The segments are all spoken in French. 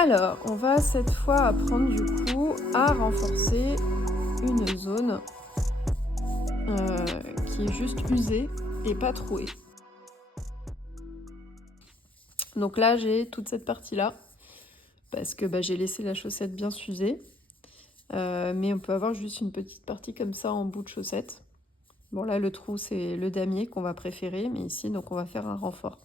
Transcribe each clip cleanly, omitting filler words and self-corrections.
Alors, on va cette fois apprendre du coup à renforcer une zone qui est juste usée et pas trouée. Donc là, j'ai toute cette partie-là parce que j'ai laissé la chaussette bien s'user. Mais on peut avoir juste une petite partie comme ça en bout de chaussette. Bon là, le trou, c'est le damier qu'on va préférer, mais ici, donc on va faire un renfort.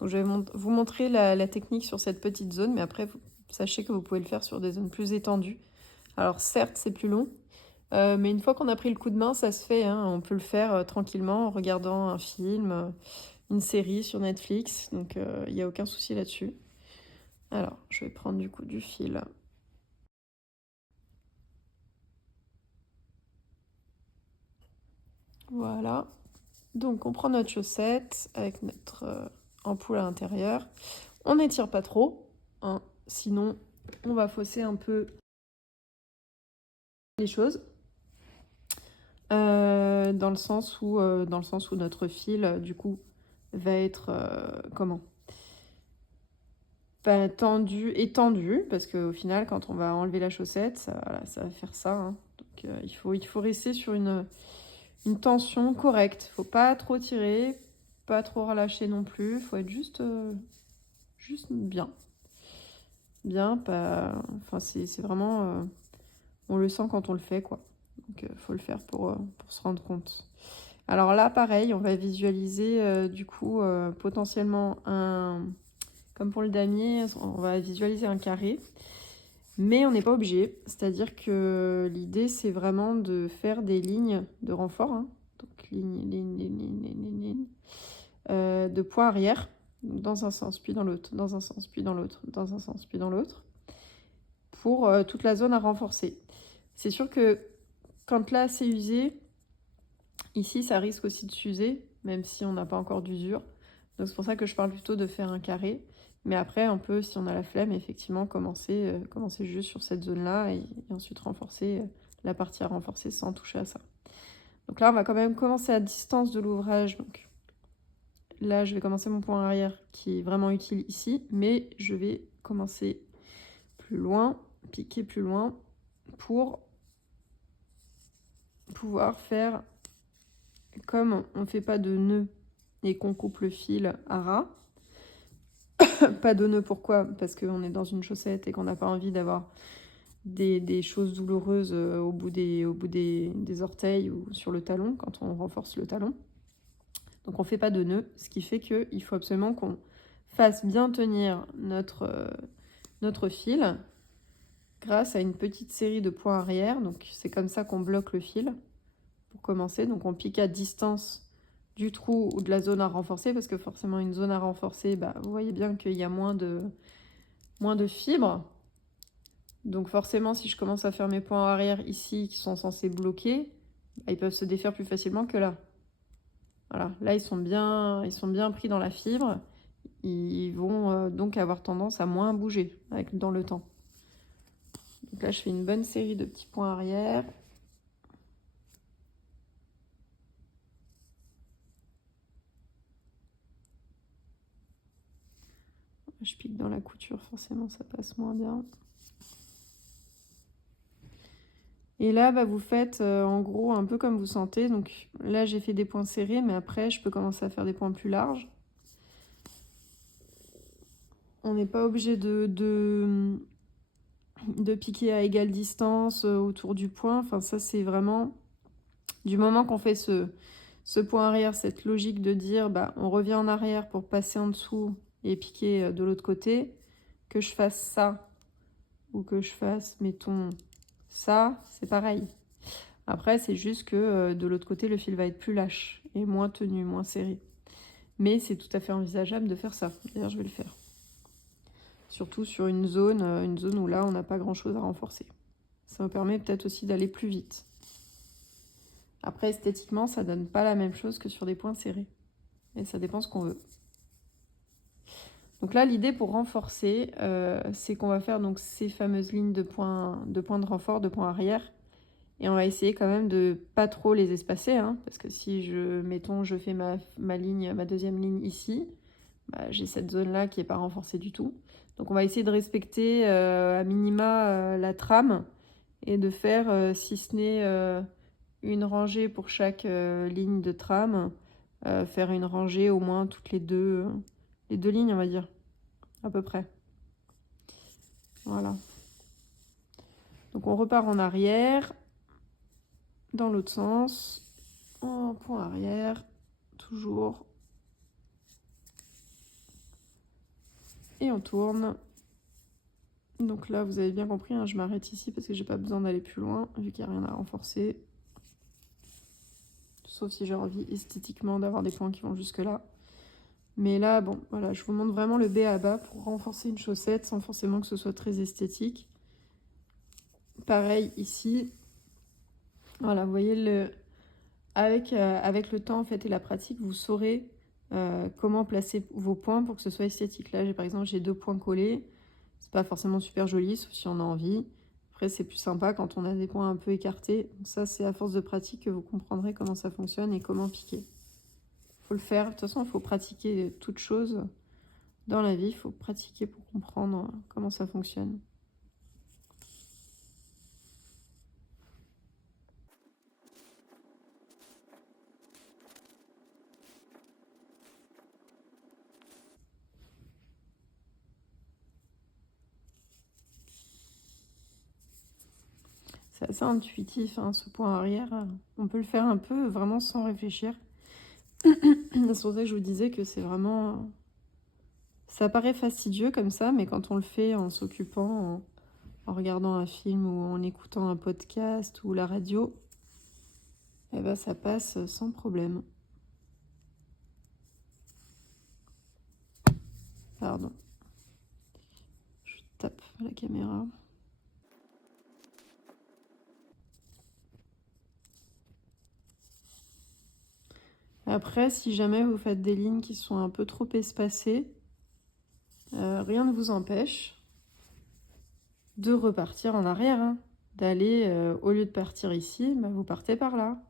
Donc je vais vous montrer la technique sur cette petite zone, mais après, sachez que vous pouvez le faire sur des zones plus étendues. Alors certes, c'est plus long, mais une fois qu'on a pris le coup de main, ça se fait, hein. On peut le faire tranquillement en regardant un film, une série sur Netflix, donc il n'y a aucun souci là-dessus. Alors, je vais prendre du coup du fil. Voilà. Donc on prend notre chaussette avec notre ampoule à l'intérieur. On n'étire pas trop, hein, sinon on va fausser un peu les choses. Dans le sens où notre fil, du coup, va être tendu, étendu, parce qu'au final, quand on va enlever la chaussette, ça va faire ça, hein. Donc il faut rester sur une tension correcte. Faut pas trop tirer, pas trop relâcher non plus. Faut être juste bien. Bien, pas... Enfin, c'est vraiment... on le sent quand on le fait, quoi. Donc, faut le faire pour se rendre compte. Alors là, pareil, on va visualiser, du coup, potentiellement comme pour le damier, on va visualiser un carré. Mais on n'est pas obligé. C'est-à-dire que l'idée, c'est vraiment de faire des lignes de renfort, hein. Donc, ligne, de poids arrière. Dans un sens, puis dans l'autre, dans un sens, puis dans l'autre, dans un sens, puis dans l'autre, pour toute la zone à renforcer. C'est sûr que quand là c'est usé, ici ça risque aussi de s'user, même si on n'a pas encore d'usure. Donc c'est pour ça que je parle plutôt de faire un carré. Mais après, on peut, si on a la flemme, effectivement commencer juste sur cette zone-là et ensuite renforcer la partie à renforcer sans toucher à ça. Donc là, on va quand même commencer à distance de l'ouvrage. Donc là, je vais commencer mon point arrière qui est vraiment utile ici, mais je vais commencer plus loin, piquer plus loin pour pouvoir faire, comme on ne fait pas de nœud et qu'on coupe le fil à ras, pas de nœud, pourquoi? Parce qu'on est dans une chaussette et qu'on n'a pas envie d'avoir des choses douloureuses au bout des orteils ou sur le talon, quand on renforce le talon. Donc on ne fait pas de nœud, ce qui fait qu'il faut absolument qu'on fasse bien tenir notre fil grâce à une petite série de points arrière. Donc c'est comme ça qu'on bloque le fil pour commencer. Donc on pique à distance du trou ou de la zone à renforcer, parce que forcément une zone à renforcer, vous voyez bien qu'il y a moins de fibres. Donc forcément, si je commence à faire mes points arrière ici qui sont censés bloquer, ils peuvent se défaire plus facilement que là. Voilà, là ils sont bien pris dans la fibre. Ils vont donc avoir tendance à moins bouger dans le temps. Donc là, je fais une bonne série de petits points arrière. Je pique dans la couture, forcément, ça passe moins bien. Et là, vous faites en gros un peu comme vous sentez. Donc là, j'ai fait des points serrés, mais après, je peux commencer à faire des points plus larges. On n'est pas obligé de piquer à égale distance autour du point. Enfin, ça, c'est vraiment... Du moment qu'on fait ce point arrière, cette logique de dire, on revient en arrière pour passer en dessous et piquer de l'autre côté, que je fasse ça ou que je fasse, mettons, ça, c'est pareil. Après, c'est juste que de l'autre côté, le fil va être plus lâche et moins tenu, moins serré. Mais c'est tout à fait envisageable de faire ça. D'ailleurs, je vais le faire. Surtout sur une zone où là, on n'a pas grand-chose à renforcer. Ça me permet peut-être aussi d'aller plus vite. Après, esthétiquement, ça donne pas la même chose que sur des points serrés. Et ça dépend ce qu'on veut. Donc là, l'idée pour renforcer, c'est qu'on va faire donc ces fameuses lignes de points de renfort, de points arrière. Et on va essayer quand même de pas trop les espacer, hein, parce que si je fais ma ligne, ma deuxième ligne ici, j'ai cette zone-là qui n'est pas renforcée du tout. Donc on va essayer de respecter à minima la trame et de faire, si ce n'est une rangée pour chaque ligne de trame, faire une rangée au moins toutes les deux lignes, on va dire, à peu près. Voilà. Donc on repart en arrière, dans l'autre sens, en point arrière, toujours. Et on tourne. Donc là, vous avez bien compris, hein, je m'arrête ici parce que j'ai pas besoin d'aller plus loin, vu qu'il n'y a rien à renforcer. Sauf si j'ai envie esthétiquement d'avoir des points qui vont jusque là. Mais là, bon, voilà, je vous montre vraiment le B à bas pour renforcer une chaussette sans forcément que ce soit très esthétique. Pareil ici. Voilà, vous voyez, avec le temps en fait et la pratique, vous saurez comment placer vos points pour que ce soit esthétique. Là, par exemple, j'ai 2 points collés. C'est pas forcément super joli, sauf si on a envie. Après, c'est plus sympa quand on a des points un peu écartés. Donc ça, c'est à force de pratique que vous comprendrez comment ça fonctionne et comment piquer. Faut le faire. De toute façon, il faut pratiquer toute chose dans la vie. Il faut pratiquer pour comprendre comment ça fonctionne. C'est assez intuitif, hein, ce point arrière. On peut le faire un peu vraiment sans réfléchir. C'est pour ça que je vous disais que c'est vraiment... Ça paraît fastidieux comme ça, mais quand on le fait en s'occupant, en regardant un film ou en écoutant un podcast ou la radio, eh ben, ça passe sans problème. Pardon. Je tape la caméra. Après, si jamais vous faites des lignes qui sont un peu trop espacées, rien ne vous empêche de repartir en arrière, hein. D'aller, au lieu de partir ici, bah, vous partez par là.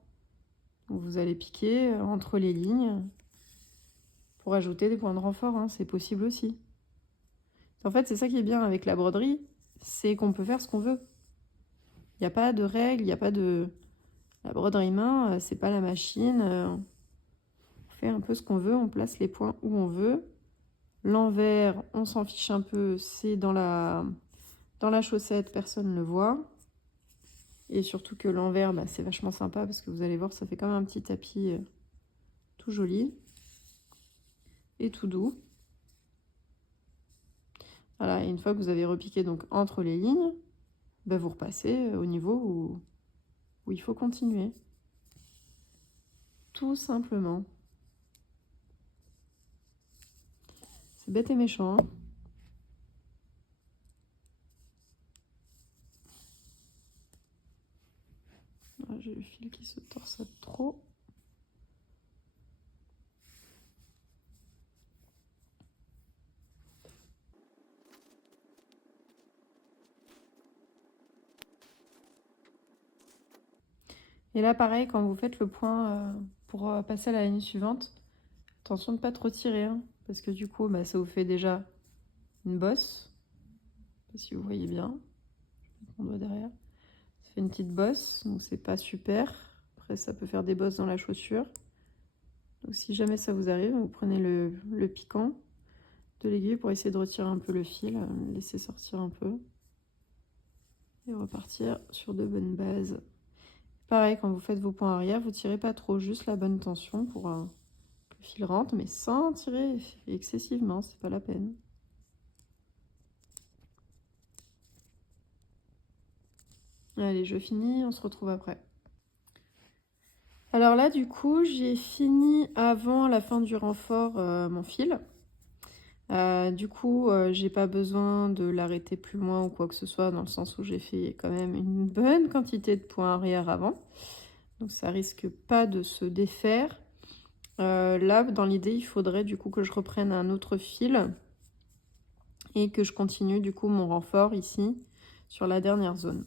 Donc vous allez piquer entre les lignes pour ajouter des points de renfort, hein. C'est possible aussi. En fait, c'est ça qui est bien avec la broderie, c'est qu'on peut faire ce qu'on veut. Il n'y a pas de règles, il n'y a pas de... La broderie main, c'est pas la machine. On fait un peu ce qu'on veut, on place les points où on veut. L'envers, on s'en fiche un peu, c'est dans la chaussette, personne ne le voit. Et surtout que l'envers, bah, c'est vachement sympa parce que vous allez voir, ça fait comme un petit tapis tout joli et tout doux. Voilà, et une fois que vous avez repiqué donc entre les lignes, bah, vous repassez au niveau où il faut continuer. Tout simplement. C'est bête et méchant, hein. J'ai le fil qui se torsade trop. Et là, pareil, quand vous faites le point pour passer à la ligne suivante, attention de ne pas trop tirer, hein, parce que du coup, bah, ça vous fait déjà une bosse. Je sais pas si vous voyez bien. Je mets mon doigt derrière. Ça fait une petite bosse, donc c'est pas super. Après, ça peut faire des bosses dans la chaussure. Donc si jamais ça vous arrive, vous prenez le piquant de l'aiguille pour essayer de retirer un peu le fil, le laisser sortir un peu. Et repartir sur de bonnes bases. Pareil, quand vous faites vos points arrière, vous tirez pas trop, juste la bonne tension pour que le fil rentre, mais sans tirer excessivement, c'est pas la peine. Allez, je finis, on se retrouve après. Alors là, du coup, j'ai fini avant la fin du renfort mon fil. Du coup, j'ai pas besoin de l'arrêter plus loin ou quoi que ce soit, dans le sens où j'ai fait quand même une bonne quantité de points arrière avant. Donc ça risque pas de se défaire. Là, dans l'idée, il faudrait du coup que je reprenne un autre fil et que je continue du coup mon renfort ici sur la dernière zone.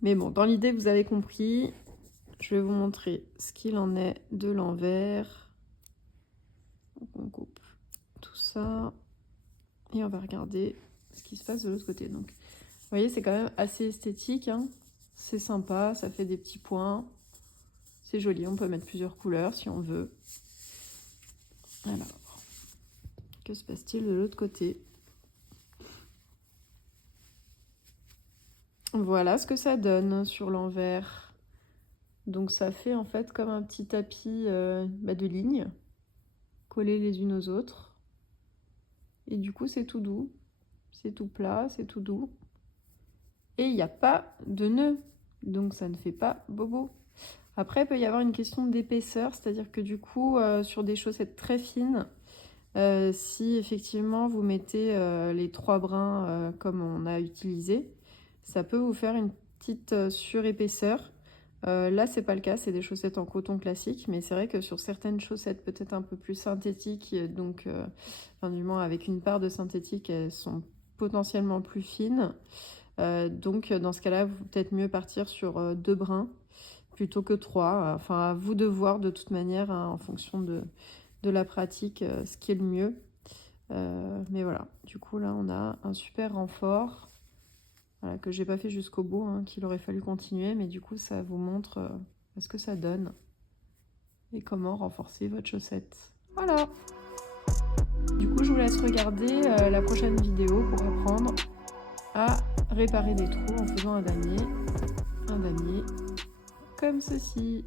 Mais bon, dans l'idée, vous avez compris. Je vais vous montrer ce qu'il en est de l'envers. On coupe tout ça. Et on va regarder ce qui se passe de l'autre côté. Donc, vous voyez, c'est quand même assez esthétique, hein. C'est sympa, ça fait des petits points. C'est joli, on peut mettre plusieurs couleurs si on veut. Alors, que se passe-t-il de l'autre côté? Voilà ce que ça donne sur l'envers. Donc ça fait en fait comme un petit tapis de lignes collées les unes aux autres. Et du coup c'est tout doux, c'est tout plat, c'est tout doux. Et il n'y a pas de nœud, donc ça ne fait pas bobo. Après il peut y avoir une question d'épaisseur, c'est-à-dire que du coup sur des chaussettes très fines, si effectivement vous mettez les 3 brins comme on a utilisé, ça peut vous faire une petite surépaisseur. Là c'est pas le cas, c'est des chaussettes en coton classique, mais c'est vrai que sur certaines chaussettes peut-être un peu plus synthétiques, donc du moins avec une part de synthétique, elles sont potentiellement plus fines. Donc dans ce cas-là, vous peut-être mieux partir sur 2 brins plutôt que 3. Enfin à vous de voir de toute manière hein, en fonction de la pratique ce qui est le mieux. Mais voilà, du coup là on a un super renfort. Voilà, que j'ai pas fait jusqu'au bout, hein, qu'il aurait fallu continuer, mais du coup ça vous montre ce que ça donne et comment renforcer votre chaussette. Voilà. Du coup je vous laisse regarder la prochaine vidéo pour apprendre à réparer des trous en faisant un damier comme ceci.